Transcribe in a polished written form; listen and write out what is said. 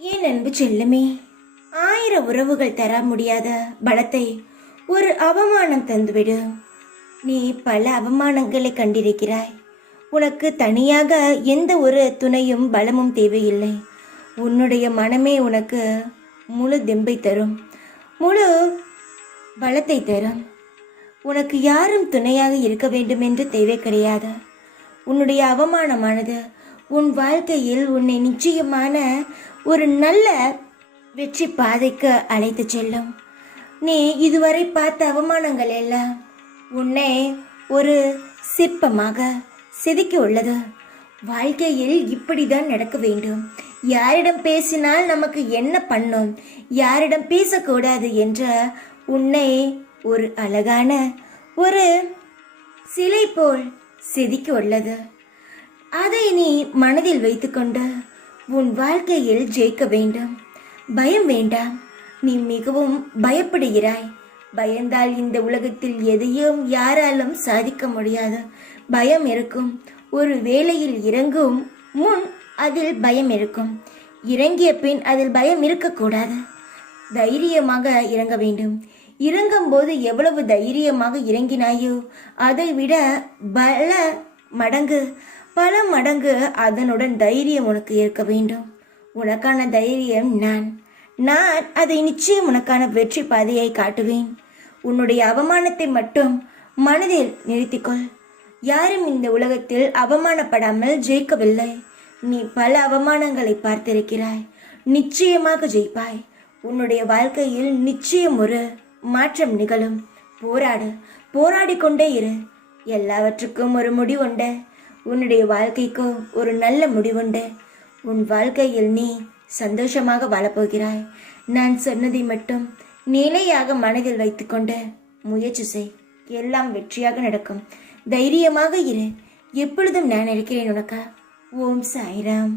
என் அன்பு செல்லுமே, 1000 உறவுகள் தர முடியாத பலத்தை ஒரு அவமானம் தந்துவிடு. நீ பல அவமானங்களை கண்டிருக்கிறாய். உனக்கு தனியாக எந்த ஒரு துணையும் பலமும் தேவையில்லை. உன்னுடைய மனமே உனக்கு முழு தெம்பை தரும், முழு பலத்தை தரும். உனக்கு யாரும் துணையாக இருக்க வேண்டும் என்று தேவை கிடையாது. உன்னுடைய அவமானமானது உன் வாழ்க்கையில் உன்னை நிச்சயமான ஒரு நல்ல வெற்றி பாதைக்கு அழைத்து செல்லும். நீ இதுவரை பார்த்த அவமானங்கள் எல்லாம் உன்னை ஒரு சிற்பமாக செதுக்கி உள்ளது. வாழ்க்கையில் இப்படிதான் நடக்க வேண்டும். யாரிடம் பேசினால் நமக்கு என்ன பண்ணும், யாரிடம் பேசக்கூடாது என்ற உன்னை ஒரு அழகான ஒரு சிலை போல் செதுக்கி உள்ளது. அதை நீ மனதில் வைத்துக்கொண்டு உன் வாழ்க்கையில் ஜெயிக்க வேண்டும். பயம் வேண்டாம். நீ மிகவும் பயப்படுகிறாய். பயந்தால் இந்த உலகத்தில் எதையும் யாராலும் சாதிக்க முடியாது. பயம் இருக்கும். ஒரு வேளையில் இறங்கும் முன் அதில் பயம் இருக்கும். இறங்கிய பின் அதில் பயம் இருக்கக்கூடாது. தைரியமாக இறங்க வேண்டும். இறங்கும் போது எவ்வளவு தைரியமாக இறங்கினாயோ அதை விட பல மடங்கு அதனுடன் தைரியம் உனக்கு இருக்க வேண்டும். உனக்கான தைரியம் நான் அதை நிச்சயம் உனக்கான வெற்றி பாதையை காட்டுவேன். உன்னுடைய அவமானத்தை மட்டும் மனதில் நிறுத்திக்கொள். யாரும் இந்த உலகத்தில் அவமானப்படாமல் ஜெயிக்கவில்லை. நீ பல அவமானங்களை பார்த்திருக்கிறாய். நிச்சயமாக ஜெயிப்பாய். உன்னுடைய வாழ்க்கையில் நிச்சயம் ஒரு மாற்றம் நிகழும். போராடி கொண்டே இரு. எல்லாவற்றுக்கும் ஒரு முடிவுண்டு. உன்னுடைய வாழ்க்கைக்கு ஒரு நல்ல முடிவுண்டு. உன் வாழ்க்கையில் நீ சந்தோஷமாக வாழப்போகிறாய். நான் சொன்னதை மட்டும் நிலையாக மனதில் வைத்துக்கொண்டு முயற்சி செய். எல்லாம் வெற்றியாக நடக்கும். தைரியமாக இரு. எப்பொழுதும் நான் இருக்கிறேன் உனக்கு. ஓம் சாய்ராம்.